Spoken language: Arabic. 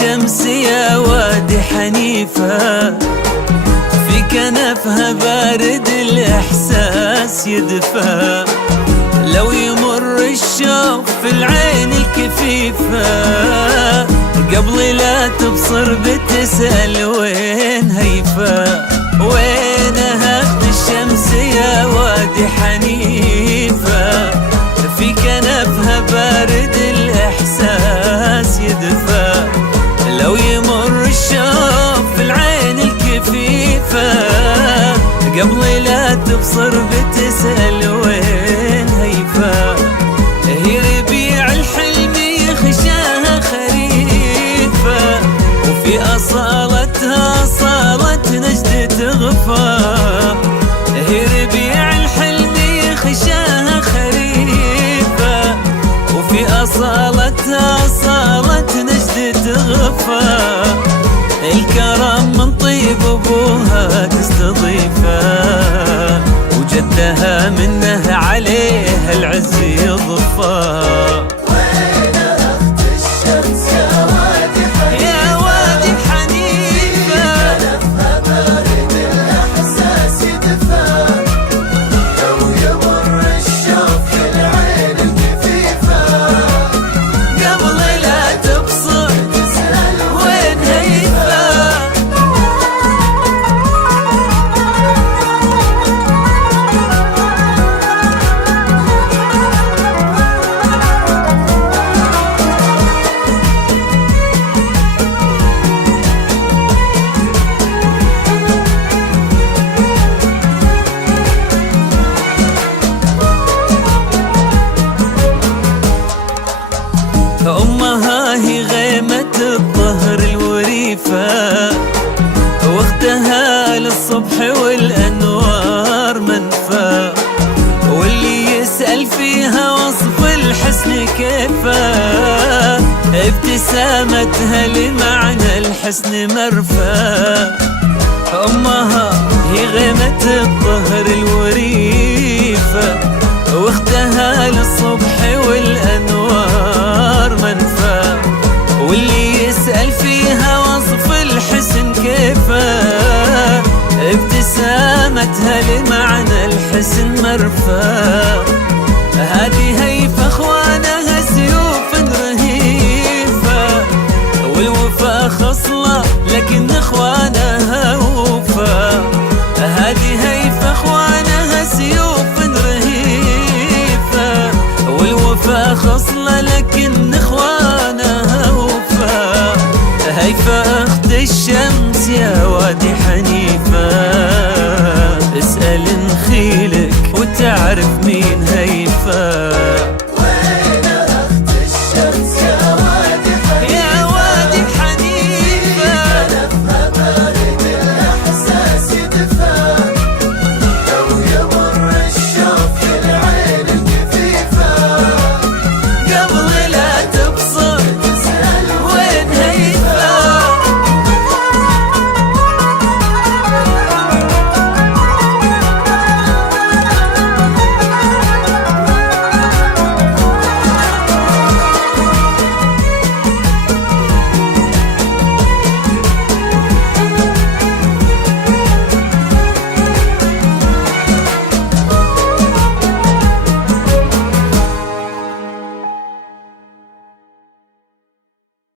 الشمس يا وادي حنيفة، في كنفها بارد الإحساس يدفى. لو يمر الشوق في العين الكفيفة، قبل لا تبصر بتسأل وين هيفا. وينها الشمس يا وادي حنيفة، في كنفها بارد الإحساس يدفى. لو يمر الشوق في العين الكفيفة، قبل لا تبصر بتسأل وين هيفا. هي ربيع الحلم يخشاها خريفة، وفي أصالتها أصالة نجد تغفى. هي ربيع الحلم يخشاها خريفة، وفي أصالتها أصالة نجد تغفى. الكرم من طيب أبوها تستضيفه، وجدها منه عليها العز يضفى. وين أخت الشمس يا وادي حنيفة، يا وادي حنيفة، كنفها بارد الإحساس يدفى. لو يمر الشوق في العين الكفيفة، قبل لا تبصر تسأل وين هيفا. أمها هي غيمة الظهر الوريفة، واختها للصبح والأنوار منفى. واللي يسأل فيها وصف الحسن كيفه، ابتسامتها لمعنى الحسن مرفى. أمها هي غيمة الظهر الوريفة، واختها للصبح والأنوار منفى. واللي يسأل فيها وصف الحسن كيفه، ابتسامتها لمعنى الحسن مرفى. هذه هيفا اخوانها سيوف رهيفة، والوفا خصلة لكن اخوانها وفا. هذه هيفا اخوانها سيوف رهيفة، والوفا خصلة لكن